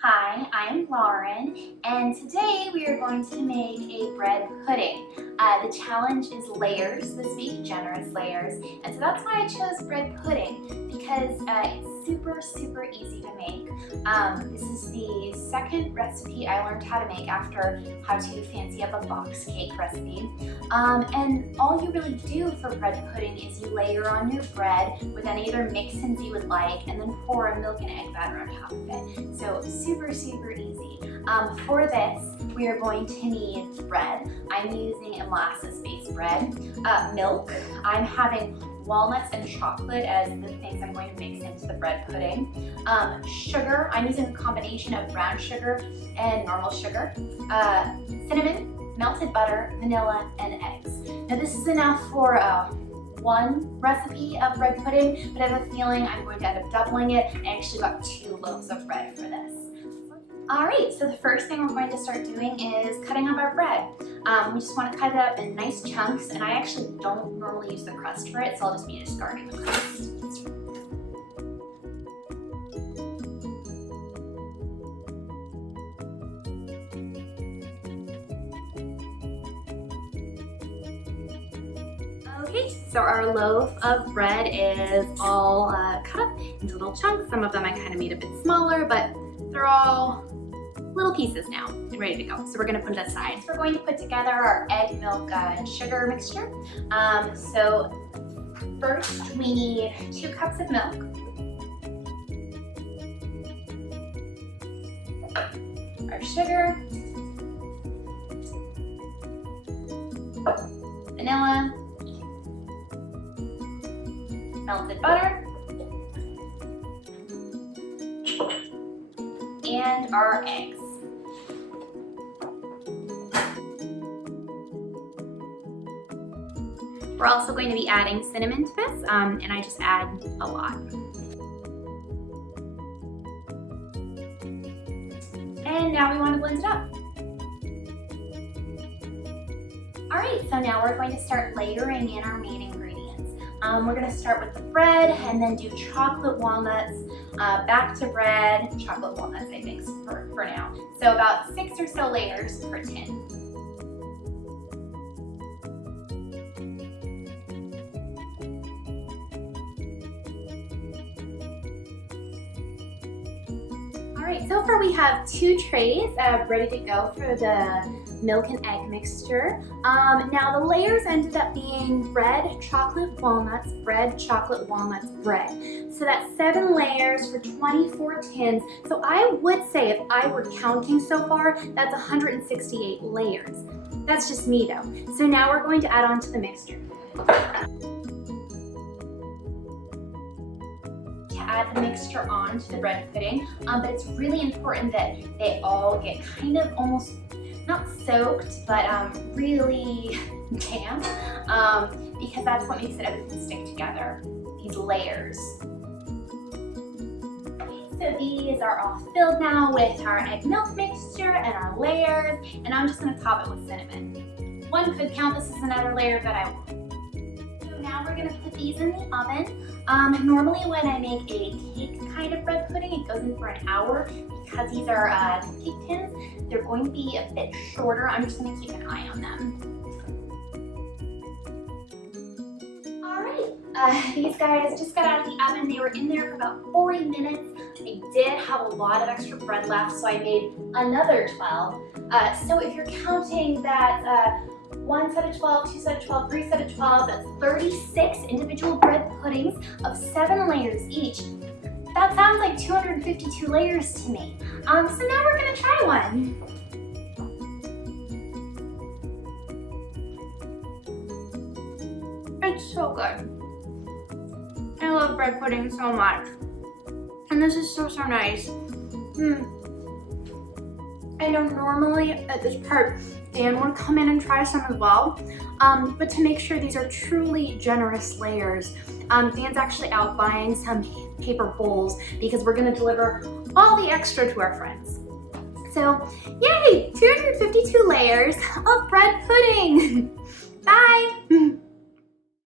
Hi, I'm Lauren, and today we are going to make a bread pudding. The challenge is layers this week, generous layers, and so that's why I chose bread pudding because it's super easy to make. This is the second recipe I learned how to make after how to fancy up a box cake recipe. And all you really do for bread pudding is you layer on your bread with any other mix-ins you would like, and then pour a milk and egg batter on top of it. So super easy. For this, we are going to need bread. I'm using molasses-based bread, milk. I'm having walnuts and chocolate as the things I'm going to mix into the bread pudding. Sugar, I'm using a combination of brown sugar and normal sugar. Cinnamon, melted butter, vanilla, and eggs. Now this is enough for one recipe of bread pudding, but I have a feeling I'm going to end up doubling it. I actually got 2 loaves of bread for this. Alright, so the first thing we're going to start doing is cutting up our bread. We just want to cut it up in nice chunks, and I actually don't normally use the crust for it, so I'll just be discarding the crust. Okay, so our loaf of bread is all cut up into little chunks. Some of them I kind of made a bit smaller, but they're all little pieces now and ready to go. So we're going to put it aside. We're going to put together our egg, milk, and sugar mixture. So first we need 2 cups of milk, our sugar, vanilla, melted butter, and our eggs. We're also going to be adding cinnamon to this, and I just add a lot. And now we want to blend it up. Alright, so now we're going to start layering in our main ingredients. We're going to start with the bread and then do chocolate walnuts, back to bread, chocolate walnuts I think for now. So about 6 or so layers per tin. Alright, so far we have 2 trays ready to go for the milk and egg mixture. Now the layers ended up being bread, chocolate, walnuts, bread, chocolate, walnuts, bread. So that's 7 layers for 24 tins. So I would say if I were counting so far, that's 168 layers. That's just me though. So now we're going to add on to the mixture. Add the mixture on to the bread pudding, but it's really important that they all get kind of almost not soaked, but really damp, because that's what makes it everything stick together, these layers. So these are all filled now with our egg milk mixture and our layers, and I'm just going to top it with cinnamon. One could count this as another layer, but I won't. Now we're going to put these in the oven. Normally when I make a cake kind of bread pudding, it goes in for an hour. Because these are cake tins, they're going to be a bit shorter. I'm just going to keep an eye on them. Alright, these guys just got out of the oven. They were in there for about 40 minutes. I did have a lot of extra bread left, so I made another 12. So if you're counting that 1 set of 12, 2 set of 12, 3 set of 12, that's 36 individual bread puddings of 7 layers each. That sounds like 252 layers to me. So now we're gonna try one. It's so good. I love bread pudding so much. And this is so nice. I know normally at this part, Dan would come in and try some as well, but to make sure these are truly generous layers, Dan's actually out buying some paper bowls because we're going to deliver all the extra to our friends. So, yay! 252 layers of bread pudding! Bye!